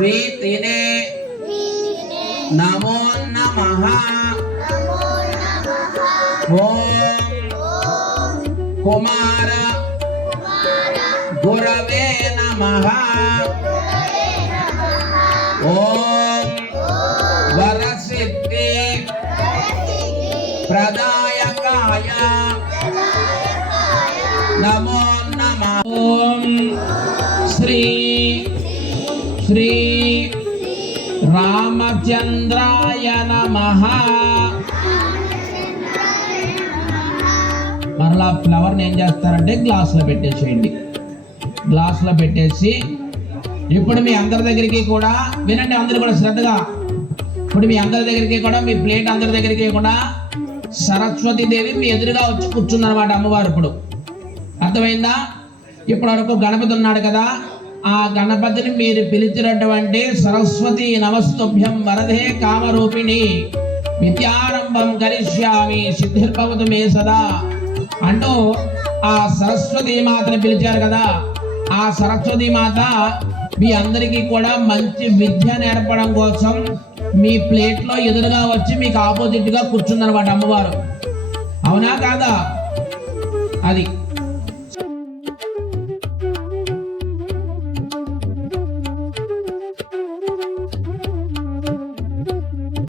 స్వీతినే నమో నమః ఓం కుమార గురవే నమః ఓం వరసిద్ధి ప్రదాయకాయ నమో నమః ఓం శ్రీ శ్రీ రామచంద్రాయ నమః. మరలా ఫ్లవర్ని ఏం చేస్తారంటే గ్లాసులో పెట్టేసేయండి. గ్లాసులో పెట్టేసి ఇప్పుడు మీ అందరి దగ్గరికి కూడా వినండి, అందరూ కూడా శ్రద్ధగా. ఇప్పుడు మీ అందరి దగ్గరికి కూడా మీ ప్లేట్ అందరి దగ్గరికి కూడా సరస్వతీదేవి మీ ఎదురుగా వచ్చి కూర్చుందన్నమాట అమ్మవారు. ఇప్పుడు అర్థమైందా? ఇప్పటి వరకు గణపతి ఉన్నాడు కదా, ఆ గణపతిని మీరు పిలిచినటువంటి సరస్వతి నమస్తుభ్యం వరదే కామరూపిణి విద్యారంభం కరిష్యామి సిద్ధిర్భవతు మే సదా అంటూ ఆ సరస్వతి మాతని పిలిచారు కదా. ఆ సరస్వతి మాత మీ అందరికీ కూడా మంచి విద్య నేర్పడం కోసం మీ ప్లేట్లో ఎదురుగా వచ్చి మీకు ఆపోజిట్ గా కూర్చుందన్నమాట అమ్మవారు. అవునా కాదా? అది